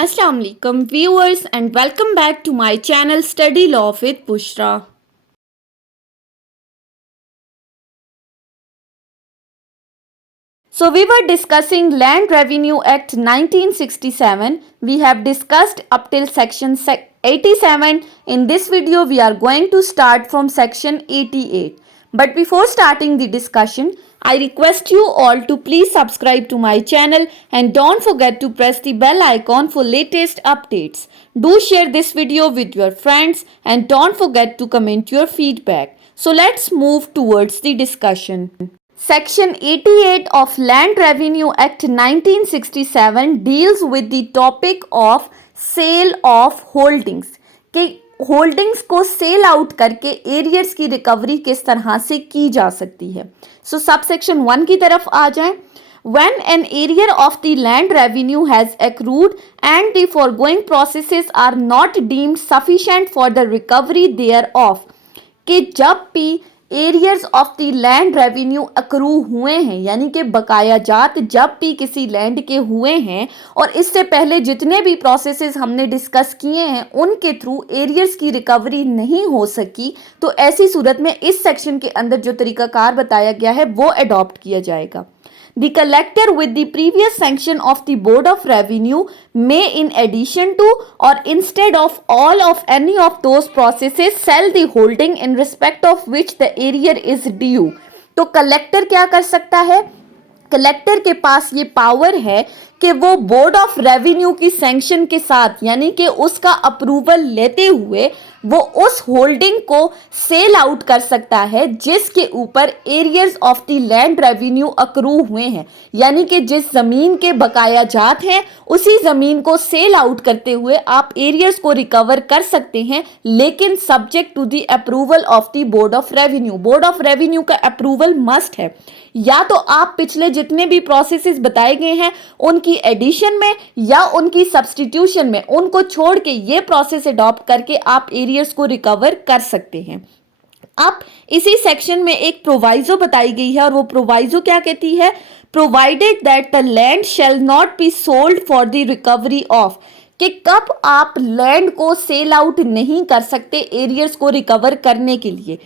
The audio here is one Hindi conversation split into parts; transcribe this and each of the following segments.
Assalamu alaikum viewers and welcome back to my channel Study Law with Bushra. So we were discussing Land Revenue Act 1967. We have discussed up till section 87. In this video we are going to start from section 88. But before starting the discussion, I request you all to please subscribe to my channel and don't forget to press the bell icon for latest updates. Do share this video with your friends and don't forget to comment your feedback. So let's move towards the discussion. Section 88 of Land Revenue Act 1967 deals with the topic of sale of holdings कि होल्डिंग्स को सेल आउट करके एरियर्स की रिकवरी किस तरह से की जा सकती है. सो सब सेक्शन 1 की तरफ आ जाएं. When an arrear of the land revenue has accrued and the foregoing processes are not deemed sufficient for the recovery thereof, कि जब भी arrears of the land revenue accrue हुए हैं यानी कि बकाया जात जब भी किसी लैंड के हुए हैं और इससे पहले जितने भी प्रोसेसेस हमने डिस्कस किए हैं उनके थ्रू एरियर्स की रिकवरी नहीं हो सकी, तो ऐसी सूरत में इस सेक्शन के अंदर जो तरीकाकार बताया गया है वो अडॉप्ट किया जाएगा. The collector with the previous sanction of the Board of Revenue may in addition to or instead of all of any of those processes sell the holding in respect of which the arrear is due. तो कलेक्टर क्या कर सकता है? कलेक्टर के पास ये पावर है कि वो बोर्ड ऑफ रेवेन्यू की सैंक्शन के साथ यानी कि उसका अप्रूवल लेते हुए वो उस होल्डिंग को सेल आउट कर सकता है जिसके ऊपर arrears of the land revenue accrue हुए हैं, यानी कि जिस जमीन के बकाया जात हैं उसी जमीन को सेल आउट करते हुए आप एरियर्स को रिकवर कर सकते हैं, लेकिन subject to the approval of the board of revenue. Board of revenue का अप्रूवल मस्ट है. या तो आप पिछले जितने भी प्रोसेसेस बताए गए हैं उनकी एडिशन में या उनकी सब्स्टिट्यूशन में उनको छोड़ के ये प्रोसेस अडॉप्ट करके आप एरियर्स को रिकवर कर सकते हैं. अब इसी सेक्शन में एक प्रोवाइजो बताई गई है और वो प्रोवाइजो क्या कहती है? Provided that the land shall not be sold for the recovery of, कि कब आप लैंड को सेल आउट नहीं कर सकते एरियर्स को रिकवर करने के लिए.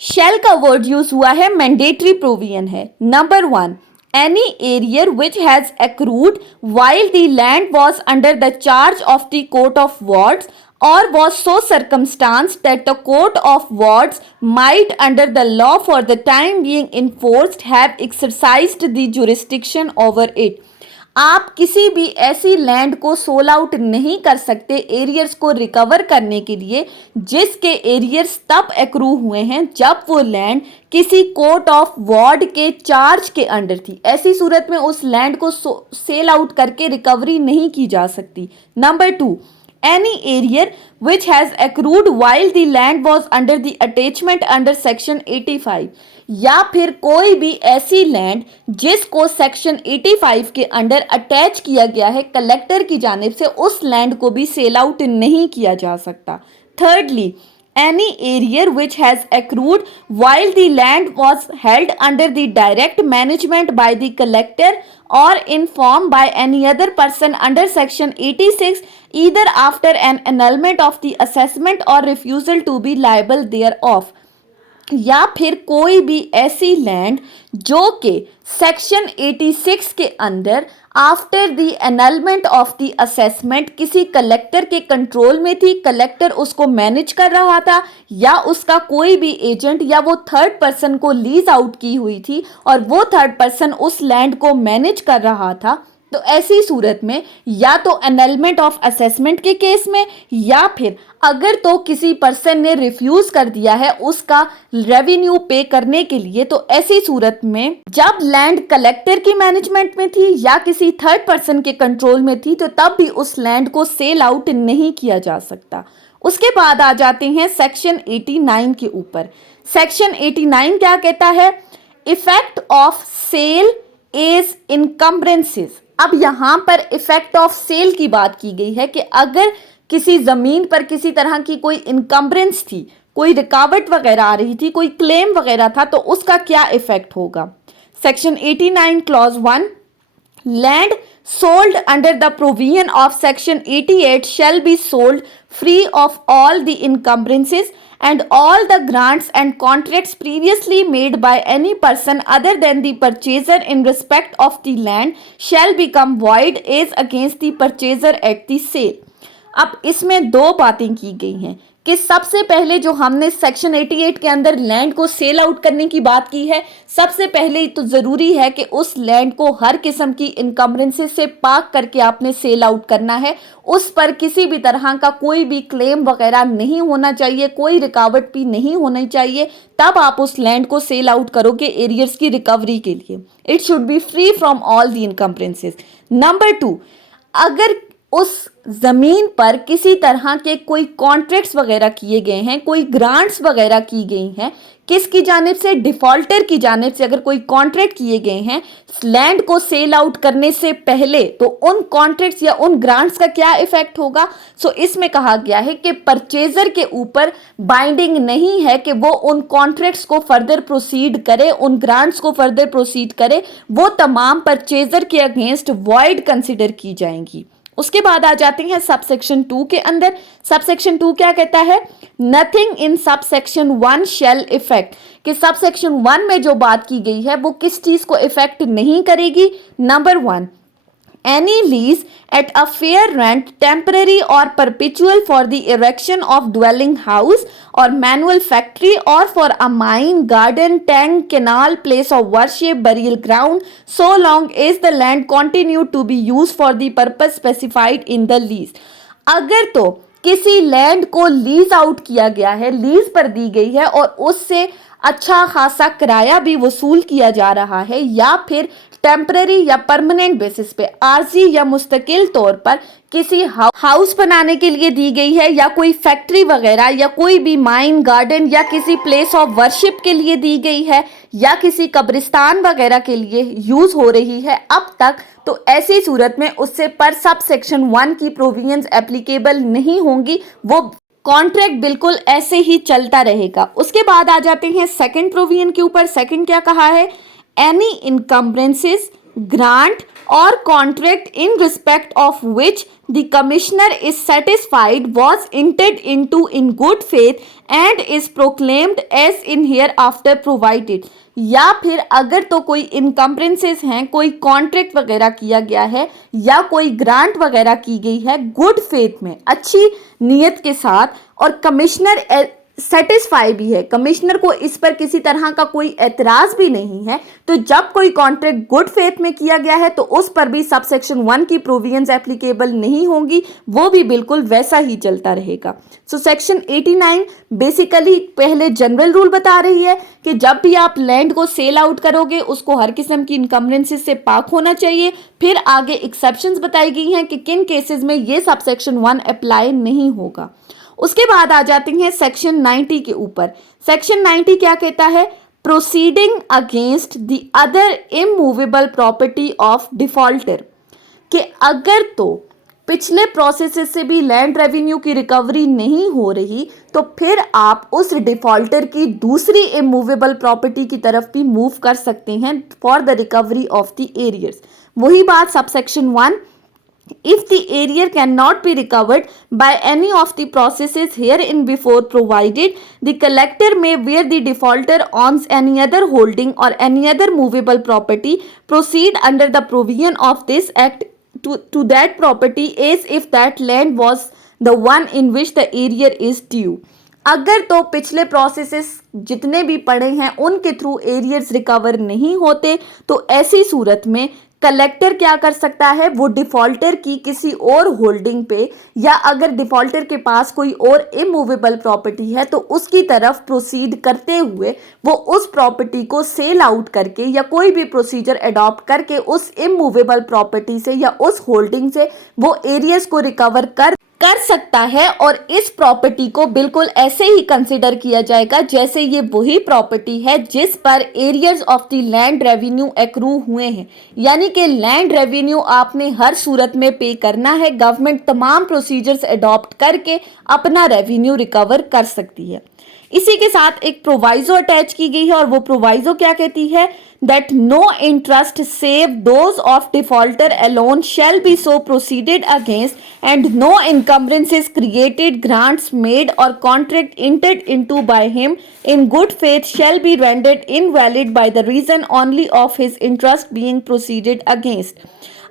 शेल का वर्ड यूज हुआ है, मैंडेटरी प्रोविजन है. Number 1, any arrear which has accrued while the land was under the charge of the court of wards or was so circumstanced that the court of wards might under the law for the time being enforced have exercised the jurisdiction over it. आप किसी भी ऐसी लैंड को सोल आउट नहीं कर सकते एरियर्स को रिकवर करने के लिए जिसके एरियर्स तब एक्रू हुए हैं जब वो लैंड किसी कोर्ट ऑफ वार्ड के चार्ज के अंडर थी. ऐसी सूरत में उस लैंड को सेल आउट करके रिकवरी नहीं की जा सकती. Number 2, any arrear which has accrued while the land was under the attachment under section 85, या फिर कोई भी ऐसी लैंड जिसको सेक्शन 85 के अंडर अटैच किया गया है कलेक्टर की जानिब से, उस लैंड को भी सेल आउट नहीं किया जा सकता. Thirdly, any arrear which has accrued while the land was held under the direct management by the collector or in form by any other person under section 86, either after an annulment of the assessment or refusal to be liable thereof, या फिर कोई भी ऐसी लैंड जो कि सेक्शन 86 के अंदर after the annulment of the assessment किसी कलेक्टर के कंट्रोल में थी, कलेक्टर उसको मैनेज कर रहा था या उसका कोई भी एजेंट या वो थर्ड पर्सन को लीज आउट की हुई थी और वो थर्ड पर्सन उस लैंड को मैनेज कर रहा था, तो ऐसी सूरत में या तो एनलमेंट ऑफ असेसमेंट के केस में या फिर अगर तो किसी पर्सन ने रिफ्यूज कर दिया है उसका रेवेन्यू पे करने के लिए, तो ऐसी सूरत में जब लैंड कलेक्टर की मैनेजमेंट में थी या किसी थर्ड पर्सन के कंट्रोल में थी तो तब भी उस लैंड को सेल आउट नहीं किया जा सकता. उसके बाद आ जाते हैं सेक्शन 89 के ऊपर. सेक्शन 89 क्या कहता है? Effect of sale is encumbrances. अब यहां पर इफेक्ट ऑफ सेल की बात की गई है कि अगर किसी जमीन पर किसी तरह की कोई इनकम्ब्रेंस थी, कोई रुकावट वगैरह आ रही थी, कोई क्लेम वगैरह था, तो उसका क्या इफेक्ट होगा. Section 89 clause 1, land sold under the provision of section 88 shall be sold free of all the encumbrances, and all the grants and contracts previously made by any person other than the purchaser in respect of the land shall become void as against the purchaser at the sale. अब इसमें दो बातें की गई हैं कि सबसे पहले जो हमने सेक्शन 88 के अंदर लैंड को सेल आउट करने की बात की है, सबसे पहले तो जरूरी है कि उस लैंड को हर किस्म की इनकम्बरेंसेस से पाक करके आपने सेल आउट करना है। उस पर किसी भी तरह का कोई भी क्लेम वगैरह नहीं होना चाहिए, कोई रुकावट भी नहीं होनी चाहिए, तब आप उस लैंड को सेल आउट करोगे एरियर्स की रिकवरी के लिए। It should be free from all the इनकम्बरेंसेस। Number 2, अगर उस जमीन पर किसी तरह के कोई कॉन्ट्रैक्ट्स वगैरह किए गए हैं, कोई ग्रांट्स वगैरह की गई हैं, किसकी जानिब से? डिफॉल्टर की जानिब से अगर कोई कॉन्ट्रैक्ट किए गए हैं लैंड को सेल आउट करने से पहले, तो उन कॉन्ट्रैक्ट्स या उन ग्रांट्स का क्या इफेक्ट होगा? सो इसमें कहा गया है कि परचेजर के ऊपर बाइंडिंग नहीं है कि वो उन कॉन्ट्रैक्ट्स को फर्दर प्रोसीड करे, उन ग्रांट्स को फर्दर प्रोसीड करे, वो तमाम परचेजर के अगेंस्ट वॉइड कंसिडर की जाएंगी। उसके बाद आ जाते हैं सबसेक्शन 2 के अंदर। सबसेक्शन 2 क्या कहता है? Nothing in subsection 1 shall affect, कि सबसेक्शन 1 में जो बात की गई है वो किस चीज को इफेक्ट नहीं करेगी? Number 1, any lease at a fair rent, temporary or perpetual, for the erection of dwelling house or manual factory, or for a mine, garden, tank, canal, place of worship, burial ground, so long as the land continue to be used for the purpose specified in the lease। अगर तो किसी लैंड को लीज आउट किया गया है, लीज पर दी गई है और उससे अच्छा खासा किराया भी वसूल किया जा रहा है, या फिर टेम्पररी या परमानेंट बेसिस पे आरजी या मुस्तकिल तौर पर किसी हाउस बनाने के लिए दी गई है, या कोई फैक्ट्री वगैरह, या कोई भी माइन, गार्डन, या किसी प्लेस ऑफ वर्शिप के लिए दी गई है, या किसी कब्रिस्तान वगैरह के लिए यूज हो रही है अब तक, तो ऐसी सूरत में उससे पर सब सेक्शन 1 की प्रोविजंस एप्लीकेबल नहीं होंगी, वो कॉन्ट्रैक्ट बिल्कुल ऐसे ही चलता रहेगा। उसके बाद आ जाते हैं सेकंड प्रोविजन के ऊपर। सेकंड क्या कहा है? एनी इनकम्बरेंसेस, ग्रांट और contract in respect of which the commissioner is satisfied was entered into in good faith and is proclaimed as in here after provided. या फिर अगर तो कोई इनकम्बरेंसेस हैं, कोई कॉन्ट्रैक्ट वगैरह किया गया है, या कोई ग्रांट वगैरह की गई है गुड फेथ में, अच्छी नीयत के साथ, और कमिश्नर सेटिस्फाई भी है, कमिश्नर को इस पर किसी तरह का कोई एतराज भी नहीं है, तो जब कोई कॉन्ट्रैक्ट गुड फेथ में किया गया है तो उस पर भी सबसेक्शन 1 की प्रोविजंस एप्लीकेबल नहीं होंगी, वो भी बिल्कुल वैसा ही चलता रहेगा। सो सेक्शन 89 बेसिकली पहले जनरल रूल बता रही है कि जब भी आप लैंड को सेल आउट करोगे उसको हर किस्म की इनकम्बरेंसेस से पाक होना चाहिए। फिर आगे एक्सेप्शंस बताई गई हैं कि किन केसेस में ये सबसेक्शन 1 अप्लाई नहीं होगा। उसके बाद आ जाते हैं सेक्शन 90 के ऊपर। सेक्शन 90 क्या कहता है? Proceeding against the other immovable property of defaulter, कि अगर तो पिछले प्रोसेस से भी लैंड रेवेन्यू की रिकवरी नहीं हो रही तो फिर आप उस डिफॉल्टर की दूसरी इमूवेबल प्रॉपर्टी की तरफ भी मूव कर सकते हैं for the recovery of the arrears. वही बात subsection 1, if the arrear cannot be recovered by any of the processes herein before provided, the collector may, where the defaulter owns any other holding or any other movable property, proceed under the provision of this act to that property as if that land was the one in which the arrear is due। अगर तो पिछले प्रोसेसेस जितने भी पड़े हैं उनके थ्रू एरियर्स रिकवर नहीं होते तो ऐसी सूरत में कलेक्टर क्या कर सकता है? वो डिफॉल्टर की किसी और होल्डिंग पे, या अगर डिफॉल्टर के पास कोई और इमूवेबल प्रॉपर्टी है तो उसकी तरफ प्रोसीड करते हुए वो उस प्रॉपर्टी को सेल आउट करके या कोई भी प्रोसीजर अडॉप्ट करके उस इमूवेबल प्रॉपर्टी से या उस होल्डिंग से वो एरियर्स को रिकवर कर सकता है। और इस प्रॉपर्टी को बिल्कुल ऐसे ही कंसिडर किया जाएगा जैसे ये वही प्रॉपर्टी है जिस पर arrears of the land revenue accrue हुए हैं, यानी कि लैंड रेवेन्यू आपने हर सूरत में पे करना है। गवर्नमेंट तमाम प्रोसीजर्स अडॉप्ट करके अपना रेवेन्यू रिकवर कर सकती है। इसी के साथ एक प्रोवाइजो अटैच की गई है और वो प्रोवाइजो क्या कहती है, that no interest save those of defaulter alone shall be so proceeded against, and no encumbrances created, grants made or contract entered into by him in good faith shall be rendered invalid by the reason only of his interest being proceeded against.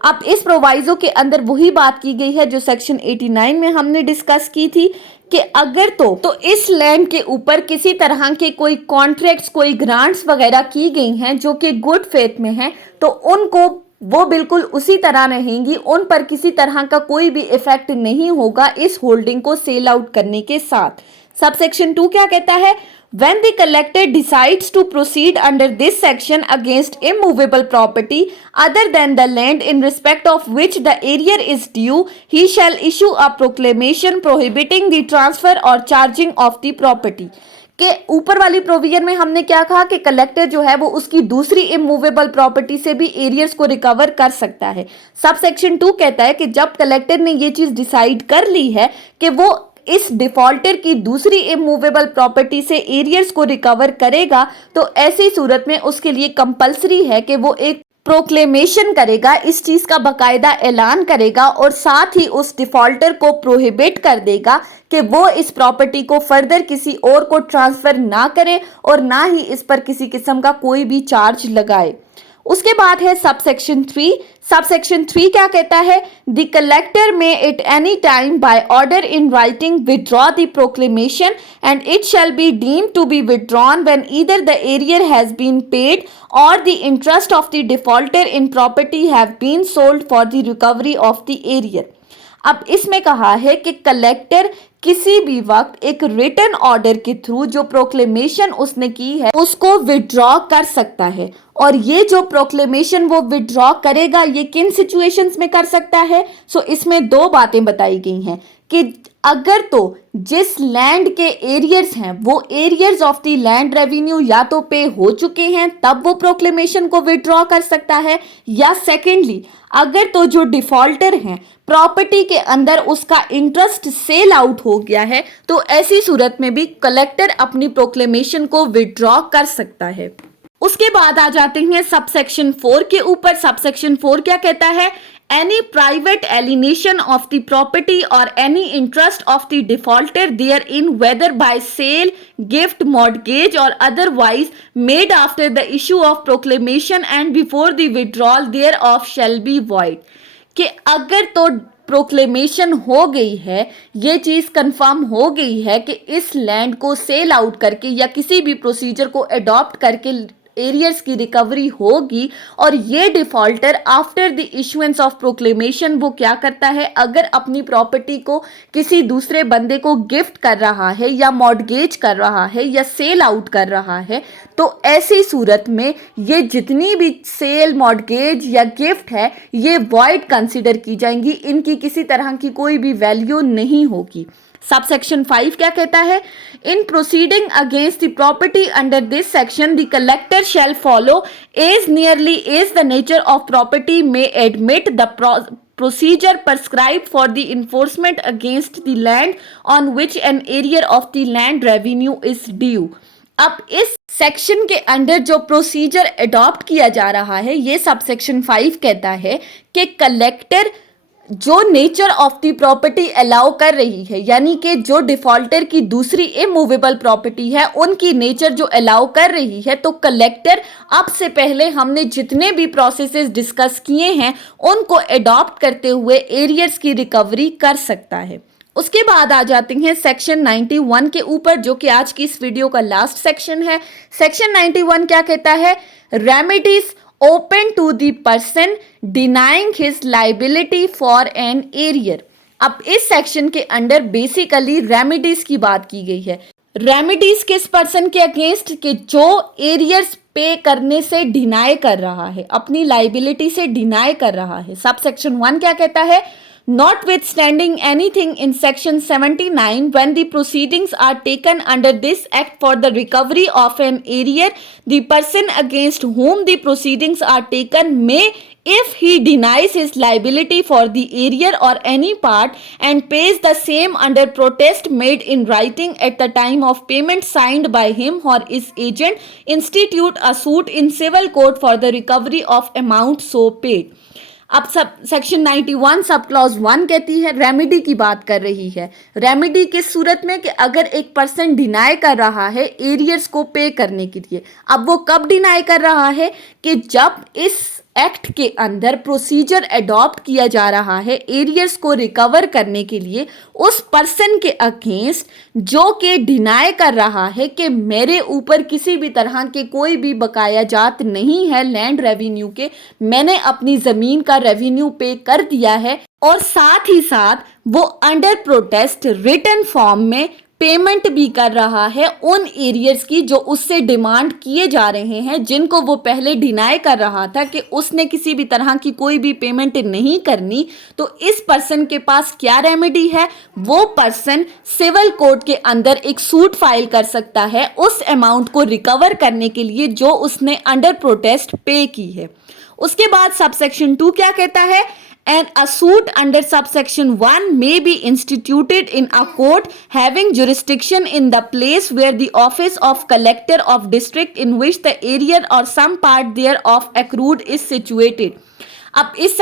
अब इस प्रोवाइजो के अंदर वही बात की गई है जो सेक्शन 89 में हमने डिस्कस की थी कि अगर तो इस लैंड के ऊपर किसी तरह के कोई कॉन्ट्रैक्ट्स, कोई ग्रांट्स वगैरह की गई हैं जो कि गुड फेथ में हैं, तो उनको वो बिल्कुल उसी तरह रहेंगी, उन पर किसी तरह का कोई भी इफेक्ट नहीं होगा इस होल्डिंग को सेल आउट करने के साथ। सबसेक्शन 2 क्या कहता है, when the collector decides to proceed under this section against immovable property other than the land in respect of which the arrear is due, he shall issue a proclamation prohibiting the transfer or charging of the property. के ऊपर वाली प्रोविजन में हमने क्या कहा कि कलेक्टर जो है वो उसकी दूसरी इमूवेबल प्रॉपर्टी से भी एरियर्स को रिकवर कर सकता है। सब सेक्शन 2 कहता है कि जब कलेक्टर ने ये चीज डिसाइड कर ली है कि वो इस डिफॉल्टर की दूसरी इमूवेबल प्रॉपर्टी से एरियर्स को रिकवर करेगा, तो ऐसी सूरत में उसके लिए कंपलसरी है कि वो एक प्रोक्लेमेशन करेगा, इस चीज का बकायदा ऐलान करेगा और साथ ही उस डिफॉल्टर को प्रोहिबिट कर देगा कि वो इस प्रॉपर्टी को फर्दर किसी और को ट्रांसफर ना करे और ना ही इस पर किसी किस्म का कोई भी चार्ज लगाए। उसके बाद है सबसेक्शन 3। सबसेक्शन 3 क्या कहता है, the collector may at any time by order in writing withdraw the proclamation and it shall be deemed to be withdrawn when either the arrear has been paid or the interest of the defaulter in property have been sold for the recovery of the arrear. अब इसमें कहा है कि कलेक्टर किसी भी वक्त एक रिटन ऑर्डर के थ्रू जो प्रोक्लेमेशन उसने की है उसको विड्रॉ कर सकता है, और ये जो प्रोक्लेमेशन वो विड्रॉ करेगा ये किन सिचुएशंस में कर सकता है। सो इसमें दो बातें बताई गई हैं कि अगर तो जिस लैंड के एरियर्स हैं वो arrears of the land revenue या तो पे हो चुके हैं तब वो प्रोक्लेमेशन को विड्रॉ कर सकता है, या सेकेंडली अगर तो जो डिफॉल्टर हैं प्रॉपर्टी के अंदर उसका इंटरेस्ट सेल आउट हो गया है तो ऐसी सूरत में भी कलेक्टर अपनी प्रोक्लेमेशन को विड्रॉ कर सकता है। उसके बाद आ जाते हैं सबसेक्शन 4 के ऊपर। सबसेक्शन 4 क्या कहता है, any private alienation of the property or any interest of the defaulter therein whether by sale, gift, mortgage or otherwise made after the issue of proclamation and before the withdrawal thereof shall be void। कि अगर तो प्रोक्लेमेशन हो गई है, ये चीज कंफर्म हो गई है कि इस लैंड को सेल आउट करके या किसी भी प्रोसीजर को अडॉप्ट करके एरियर्स की रिकवरी होगी, और ये defaulter after the issuance of proclamation वो क्या करता है, अगर अपनी प्रॉपर्टी को किसी दूसरे बंदे को गिफ्ट कर रहा है या मॉर्टगेज कर रहा है या सेल आउट कर रहा है, तो ऐसी सूरत में ये जितनी भी सेल, मॉर्टगेज या गिफ्ट है ये वॉइड कंसिडर की जाएंगी, इनकी किसी तरह की कोई भी वैल्यू नहीं होगी। सबसेक्शन 5 क्या कहता है, in proceeding against the property under this section the collector shall follow as nearly as the nature of property may admit the procedure prescribed for the enforcement against the land on which an area of the land revenue is due। अब इस सेक्शन के अंडर जो प्रोसीजर अडॉप्ट किया जा रहा है ये सबसेक्शन 5 कहता है कि कलेक्टर जो nature of the property allow कर रही है, यानी कि जो डिफॉल्टर की दूसरी इमूवेबल प्रॉपर्टी है उनकी नेचर जो अलाउ कर रही है, तो कलेक्टर अब से पहले हमने जितने भी प्रोसेसेस डिस्कस किए हैं उनको अडॉप्ट करते हुए एरियर्स की रिकवरी कर सकता है। उसके बाद आ जाते हैं सेक्शन 91 के ऊपर, जो कि आज की इस वीडियो का लास्ट सेक्शन है। सेक्शन 91 क्या कहता है, remedies open to the person denying his liability for an arrear। अब इस सेक्शन के अंडर बेसिकली रेमेडीज की बात की गई है। रेमेडीज किस पर्सन के अगेंस्ट, के जो एरियर्स पे करने से डिनाई कर रहा है, अपनी लाइबिलिटी से डिनाई कर रहा है। सब सेक्शन 1 क्या कहता है, notwithstanding anything in section 79 when the proceedings are taken under this act for the recovery of an arrear, the person against whom the proceedings are taken may if he denies his liability for the area or any part and pays the same under protest made in writing at the time of payment signed by him or his agent, institute a suit in civil court for the recovery of amount so paid. अब सब सेक्शन 91 सब क्लॉज 1 कहती है, रेमेडी की बात कर रही है। रेमेडी किस सूरत में कि अगर एक पर्सन डिनाई कर रहा है एरियर्स को पे करने के लिए। अब वो कब डिनाई कर रहा है कि जब इस एक्ट के अंदर प्रोसीजर अडॉप्ट किया जा रहा है एरियर्स को रिकवर करने के लिए उस पर्सन के अगेंस्ट जो कि डिनाई कर रहा है कि मेरे ऊपर किसी भी तरह के कोई भी बकाया जात नहीं है लैंड रेवेन्यू के, मैंने अपनी ज़मीन का रेवेन्यू पे कर दिया है, और साथ ही साथ वो अंडर प्रोटेस्ट रिटन फॉर्म में पेमेंट भी कर रहा है उन एरियर्स की जो उससे डिमांड किए जा रहे हैं, जिनको वो पहले डिनाई कर रहा था कि उसने किसी भी तरह की कोई भी पेमेंट नहीं करनी। तो इस पर्सन के पास क्या रेमेडी है, वो पर्सन सिविल कोर्ट के अंदर एक सूट फाइल कर सकता है उस अमाउंट को रिकवर करने के लिए जो उसने अंडर प्रोटेस्ट पे की है। उसके बाद सबसेक्शन 2 क्या कहता है, and a suit under subsection 1 may be instituted in a court having jurisdiction in the place where the office of collector of district in which the area or some part thereof accrued is situated. अब इस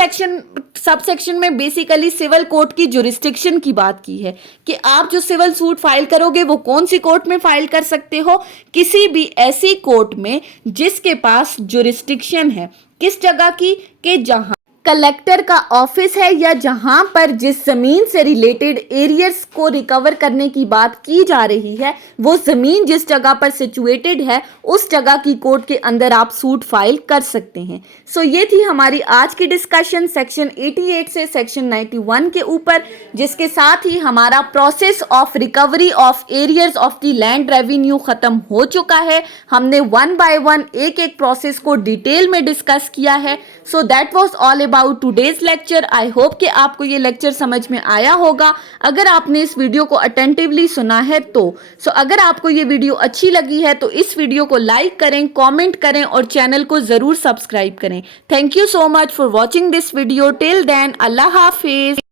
सबसेक्शन में बेसिकली सिविल कोर्ट की जुरिस्डिक्शन की बात की है कि आप जो सिविल सूट फाइल करोगे वो कौन सी कोर्ट में फाइल कर सकते हो, किसी भी ऐसी कोर्ट में जिसके पास जुरिस्डिक्शन है किस जगह की, कि जहां कलेक्टर का ऑफिस है या जहां पर जिस जमीन से रिलेटेड एरियर्स को रिकवर करने की बात की जा रही है वो जमीन जिस जगह पर सिचुएटेड है उस जगह की कोर्ट के अंदर आप सूट फाइल कर सकते हैं। सो ये थी हमारी आज की डिस्कशन सेक्शन 88 से सेक्शन 91 के ऊपर, जिसके साथ ही हमारा process of recovery of arrears of the land revenue खत्म हो चुका है। हमने 1 बाय 1 एक एक प्रोसेस को डिटेल में डिस्कस किया है। So that was all about today's lecture. I hope कि आपको ये लेक्चर समझ में आया होगा अगर आपने इस वीडियो को अटेंटिवली सुना है तो। अगर आपको ये वीडियो अच्छी लगी है तो इस वीडियो को लाइक करें, कमेंट करें और चैनल को जरूर सब्सक्राइब करें। Thank you so much for watching this video. Till then अल्लाह हाफिज।